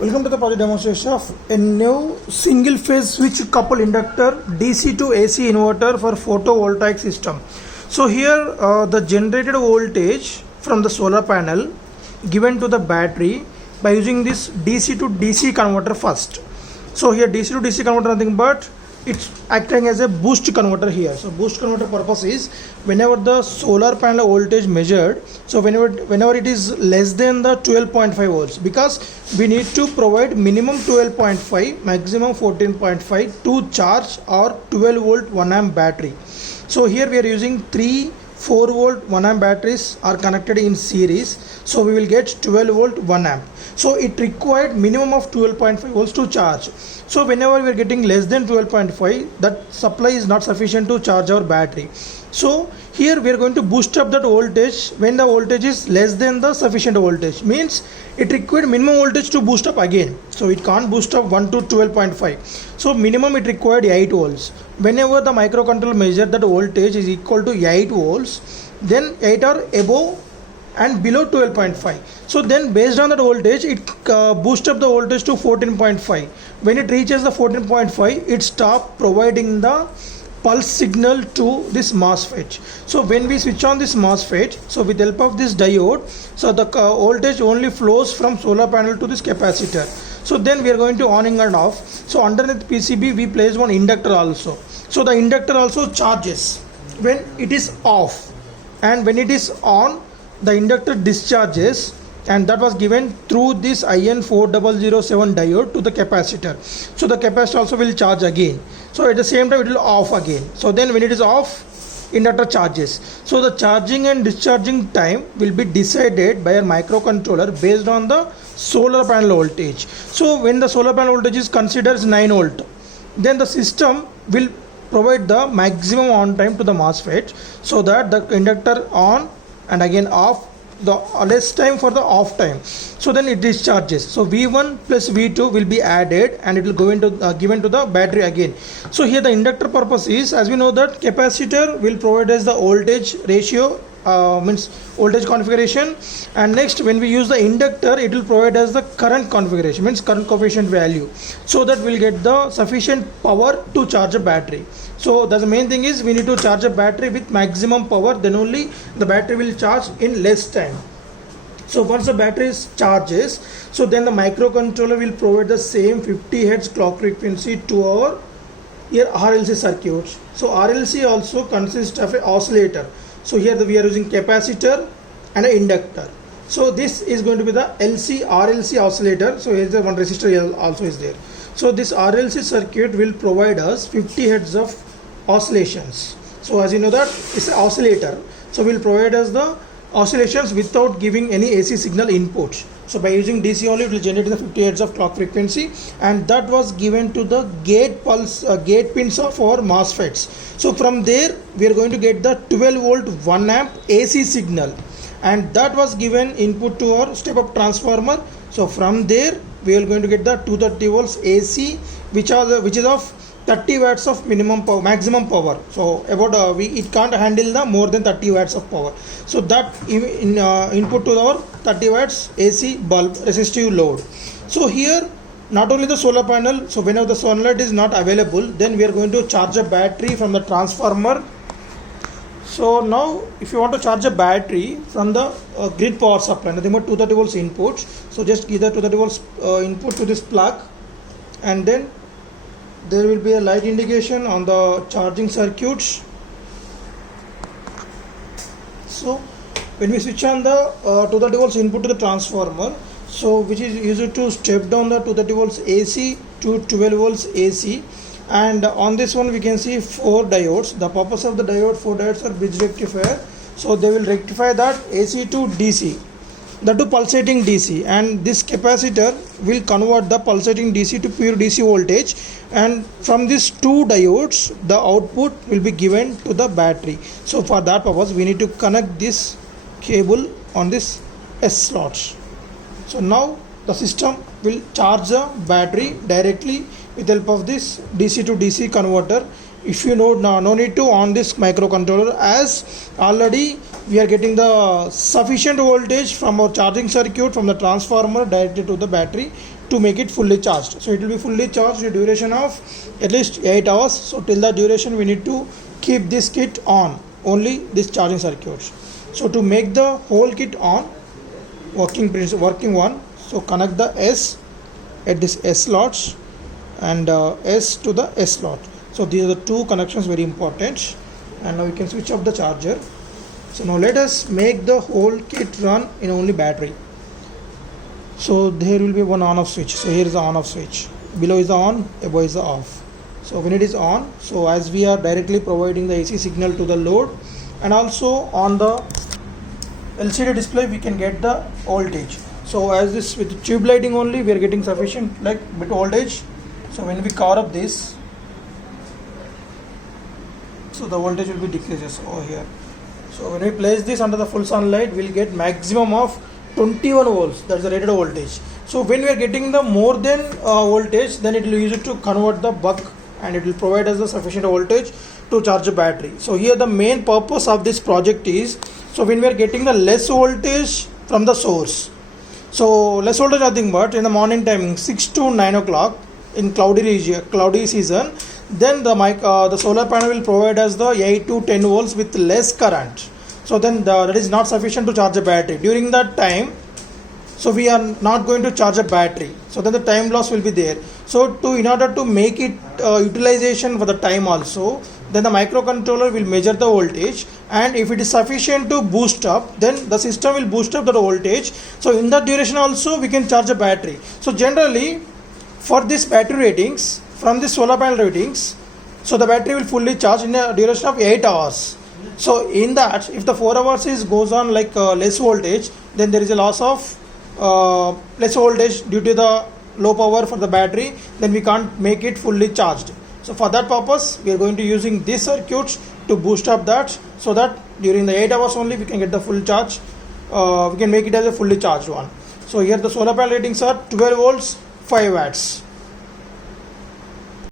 Welcome to the project demonstration of a new single phase switch couple inductor DC to AC inverter for photovoltaic system. So here the generated voltage from the solar panel given to the battery by using this DC to DC converter first. So here DC to DC converter nothing but it's acting as a boost converter here. So boost converter purpose is whenever the solar panel voltage measured, so whenever it is less than the 12.5 volts, because we need to provide minimum 12.5 maximum 14.5 to charge our 12 volt 1 amp battery. So here we are using 3 4 volt 1 amp batteries are connected in series, so we will get 12 volt 1 amp. So it required minimum of 12.5 volts to charge. So whenever we are getting less than 12.5, that supply is not sufficient to charge our battery. So here we are going to boost up that voltage when the voltage is less than the sufficient voltage, means it required minimum voltage to boost up again. So it can't boost up 1 to 12.5. So minimum it required 8 volts. Whenever the microcontroller measured that voltage is equal to 8 volts, then 8 are above and below 12.5. So then based on that voltage it boosts up the voltage to 14.5. When it reaches the 14.5, it stops providing the pulse signal to this MOSFET. So when we switch on this MOSFET, so with the help of this diode, so the voltage only flows from solar panel to this capacitor. So then we are going to on and off. So underneath PCB we place one inductor also. So the inductor also charges when it is off, and when it is on, the inductor discharges, and that was given through this IN4007 diode to the capacitor. So the capacitor also will charge again. So at the same time it will off again. So then when it is off, inductor charges. So the charging and discharging time will be decided by a microcontroller based on the solar panel voltage. So when the solar panel voltage is considered 9 volt, then the system will provide the maximum on time to the MOSFET, so that the inductor on and again off, the less time for the off time, so then it discharges. So V1 plus V2 will be added and it will go into given to the battery again. So here the inductor purpose is, as we know that capacitor will provide us the voltage ratio, means voltage configuration, and next when we use the inductor it will provide us the current configuration, means current coefficient value, so that we'll get the sufficient power to charge a battery. So the main thing is we need to charge a battery with maximum power, then only the battery will charge in less time. So once the battery charges, so then the microcontroller will provide the same 50 Hz clock frequency to our here RLC circuits. So RLC also consists of an oscillator. So here we are using capacitor and an inductor. So this is going to be the RLC oscillator. So here is the one resistor also is there. So this RLC circuit will provide us 50 Hz of oscillations. So as you know that it's an oscillator. So will provide us the oscillations without giving any AC signal inputs. So by using DC only it will generate the 50 Hz of clock frequency, and that was given to the gate pins of our MOSFETs. So from there we are going to get the 12 volt 1 amp AC signal, and that was given input to our step up transformer. So from there we are going to get the 230 volts AC, which is of 30 watts of minimum power, maximum power. So about it can't handle the more than 30 watts of power. So that input to our 30 watts AC bulb resistive load. So here not only the solar panel, so whenever the sunlight is not available, then we are going to charge a battery from the transformer. So now if you want to charge a battery from the grid power supply, nothing but 230 volts input. So just give the 230 volts input to this plug, and then there will be a light indication on the charging circuits. So when we switch on the 230 volts input to the transformer, so which is used to step down the 230 volts AC to 12 volts AC, and on this one we can see 4 diodes. The purpose of the 4 diodes are bridge rectifier. So they will rectify that AC to DC, that to pulsating DC, and this capacitor will convert the pulsating DC to pure DC voltage, and from these 2 diodes the output will be given to the battery. So for that purpose we need to connect this cable on this S slots. So now the system will charge the battery directly with the help of this DC to DC converter. If you know, no need to on this microcontroller, as already we are getting the sufficient voltage from our charging circuit from the transformer directly to the battery to make it fully charged. So it will be fully charged a duration of at least 8 hours. So till that duration we need to keep this kit on, only this charging circuits. So to make the whole kit on, working one, so connect the S at this S slots and S to the S slot. So these are the two connections, very important. And now we can switch off the charger. So now let us make the whole kit run in only battery. So there will be one on off switch. So here is the on off switch. Below is the on, above is the off. So when it is on, so as we are directly providing the AC signal to the load, and also on the LCD display we can get the voltage. So as this with tube lighting only we are getting sufficient like bit voltage. So when we cover up this, so the voltage will be decreases over here. So when we place this under the full sunlight, we'll get maximum of 21 volts. That's the rated voltage. So when we are getting the more than voltage, then it will use it to convert the buck, and it will provide us the sufficient voltage to charge the battery. So here the main purpose of this project is, so when we are getting the less voltage from the source, so less voltage nothing but in the morning timing 6 to 9 o'clock in cloudy season, then the solar panel will provide us the 8 to 10 volts with less current. So then that is not sufficient to charge a battery during that time. So we are not going to charge a battery, so then the time loss will be there. So in order to make it utilization for the time also, then the microcontroller will measure the voltage, and if it is sufficient to boost up, then the system will boost up the voltage. So in that duration also we can charge a battery. So generally for this battery ratings, from the solar panel ratings, so the battery will fully charge in a duration of 8 hours. So in that, if the 4 hours goes on like less voltage, then there is a loss of less voltage due to the low power for the battery, then we can't make it fully charged. So for that purpose we are going to using these circuits to boost up that, so that during the 8 hours only we can get the full charge. We can make it as a fully charged one. So here the solar panel ratings are 12 volts 5 watts.